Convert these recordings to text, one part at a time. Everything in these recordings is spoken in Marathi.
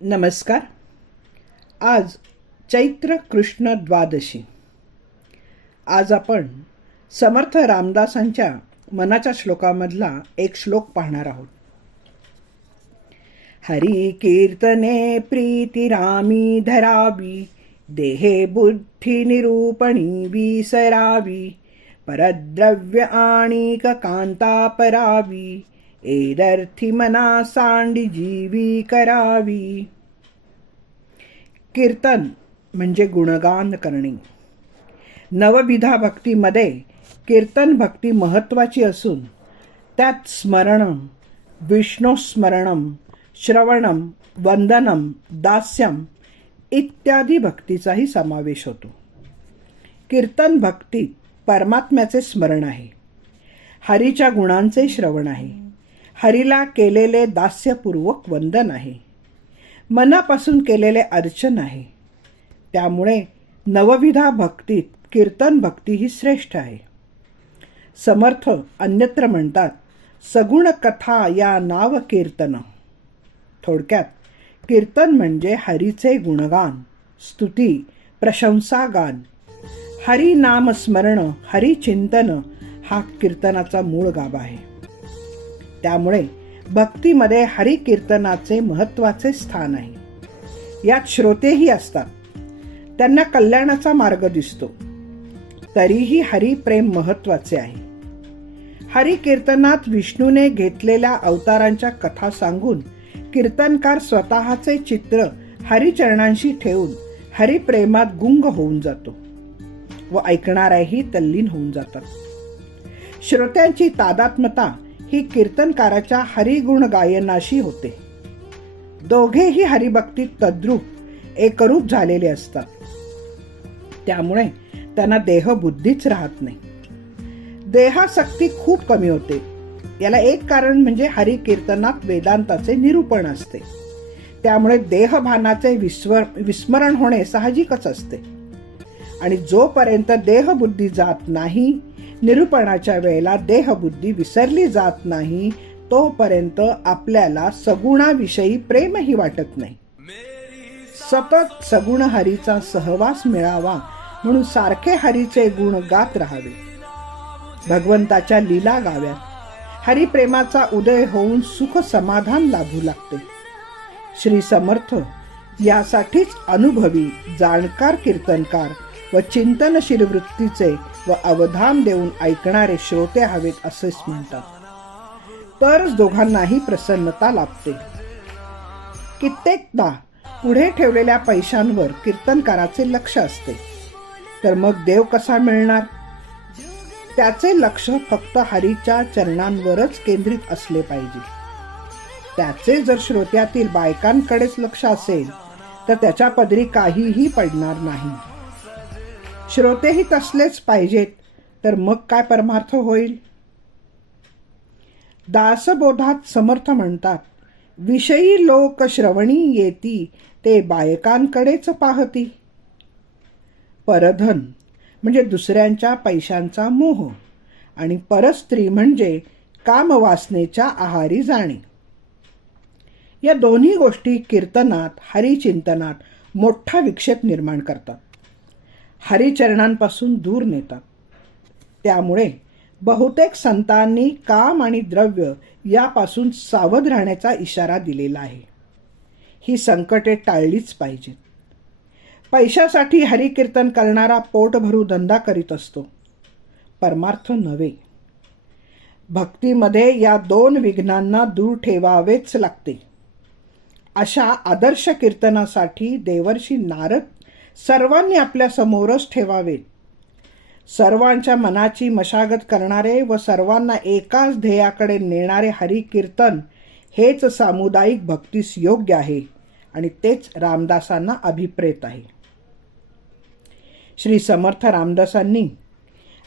नमस्कार. आज चैत्र कृष्ण द्वादशी. आज आपण समर्थ रामदासांच्या मनाच्या श्लोकामधला एक श्लोक पाहणार आहोत. हरी कीर्तने प्रीती रामी धरावी देहे बुद्धी निरूपणी विसरावी परद्रव्य आणिक कांता परावी एदर्थी मना सांडी जीवी करावी. कीर्तन म्हणजे गुणगान करणे. नवविधा भक्तीमध्ये कीर्तन भक्ती महत्त्वाची असून त्यात स्मरणं विष्णुस्मरणम श्रवणम वंदनम दास्यम इत्यादी भक्तीचाही समावेश होतो. कीर्तन भक्तीत परमात्म्याचे स्मरण आहे. हरीच्या गुणांचे श्रवण आहे. हरीला केलेले दास्यपूर्वक वंदन आहे. मनापासून केलेले अर्चन आहे. त्यामुळे नवविधा भक्तीत कीर्तन भक्ती ही श्रेष्ठ आहे. समर्थ अन्यत्र म्हणतात सगुण कथा या नाव कीर्तन. थोडक्यात कीर्तन म्हणजे हरीचे गुणगान स्तुती प्रशंसागान हरी नाम स्मरण हरिचिंतन हा कीर्तनाचा मूळ गाभा आहे. त्यामुळे भक्तीमध्ये हरिकीर्तनाचे महत्त्वाचे महत्त्वाचे स्थान आहे. यात श्रोतेही असतात. त्यांना कल्याणाचा मार्ग दिसतो. तरीही हरिप्रेम महत्त्वाचे महत्त्वाचे आहे. हरिकीर्तनात विष्णूने घेतलेल्या अवतारांच्या कथा सांगून कीर्तनकार स्वतःचे चित्र हरिचरणांशी ठेवून हरिप्रेमात गुंग होऊन जातो व ऐकणाऱ्याही तल्लीन होऊन जातात. श्रोत्यांची तादात्मता ही कीर्तनकाराच्या हरिगुण गायनाशी होते. दोघेही हरिभक्तीत तद्रूप एकरूप झालेले असतात. त्यामुळे त्यांना देहबुद्धीच राहत नाही. देहासक्ती खूप कमी होते. याला एक कारण म्हणजे हरी कीर्तनात वेदांताचे निरूपण असते. त्यामुळे देहभानाचे विस्वर विस्मरण होणे साहजिकच असते. आणि जोपर्यंत देहबुद्धी जात नाही निरूपणाच्या वेळेला देहबुद्धी विसरली जात नाही तोपर्यंत आपल्याला सगुणाविषयी प्रेमही वाटत नाही. सतत सगुण हरीचा सहवास मिळावा म्हणून सारखे हरीचे गुण गात राहावे. भगवंताच्या लीला गाव्यात हरिप्रेमाचा उदय होऊन सुख समाधान लाभू लागते. श्री समर्थ यासाठीच अनुभवी जाणकार कीर्तनकार व चिंतनशील वृत्तीचे व अवधान देऊन ऐकणारे श्रोते हवेत असेच म्हणतात. तरच दोघांनाही प्रसन्नता लाभते. कित्येकदा पुढे ठेवलेल्या पैशांवर कीर्तनकाराचे लक्ष असते. तर मग देव कसा मिळणार? त्याचे लक्ष फक्त हरीच्या चरणांवरच केंद्रित असले पाहिजे. त्याचे जर श्रोत्यातील बायकांकडेच लक्ष असेल तर त्याच्या पदरी काहीही पडणार नाही. श्रोतेही तसलेच पाहिजेत तर मग काय परमार्थ होईल? दासबोधात समर्थ म्हणतात विषयी लोक श्रवणी येती ते बायकांकडेच पाहती. परधन म्हणजे दुसऱ्यांच्या पैशांचा मोह आणि परस्त्री म्हणजे कामवासनेच्या आहारी जाणे. या दोन्ही गोष्टी कीर्तनात हरिचिंतनात मोठा विक्षेप निर्माण करतात. हरिचरणांपासून दूर नेतात. त्यामुळे बहुतेक संतांनी काम आणि द्रव्य यापासून सावध राहण्याचा इशारा दिलेला आहे. ही संकटे टाळलीच पाहिजेत. पैशासाठी हरिकीर्तन करणारा पोटभरू धंदा करीत असतो. परमार्थ नव्हे. भक्तीमध्ये या दोन विघ्नांना दूर ठेवावेच लागते. अशा आदर्श कीर्तनासाठी देवर्षी नारद सर्वांनी आपल्या समोरच ठेवावेत सर्वांच्या मनाची मशागत करणारे व सर्वांना एकाच ध्येयाकडे नेणारे हरी कीर्तन हेच सामुदायिक भक्तीस योग्य आहे आणि तेच रामदासांना अभिप्रेत आहे. श्री समर्थ रामदासांनी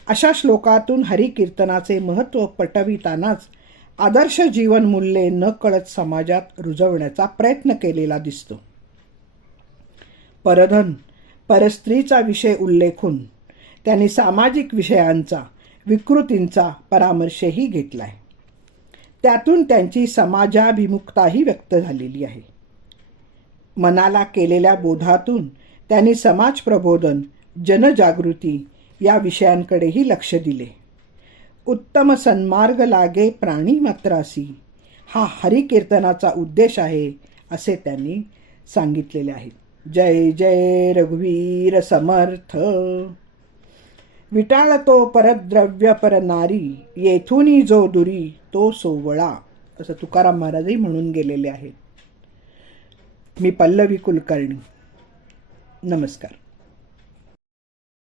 अशा श्लोकातून हरिकीर्तनाचे महत्त्व पटवितानाच आदर्श जीवन मूल्ये न कळत समाजात रुजवण्याचा प्रयत्न केलेला दिसतो. परधन परस्त्रीचा विषय उल्लेखून त्यांनी सामाजिक विषयांचा विकृतींचा परामर्शही घेतलाय. त्यातून त्यांची समाजाभिमुखताही व्यक्त झालेली आहे. मनाला केलेल्या बोधातून त्यांनी समाज प्रबोधन जनजागृती या विषयांकडेही लक्ष दिले. उत्तम सन्मार्ग लागे प्राणी मात्रासी हा हरिकीर्तनाचा उद्देश आहे असे त्यांनी सांगितलेले आहेत जय जय रघुवीर समर्थ. विटाळ तो परद्रव्य पर नारी येथुनी जो दुरी तो सोवळा असं तुकाराम महाराजही म्हणून गेलेले आहेत. मी पल्लवी कुलकर्णी. नमस्कार.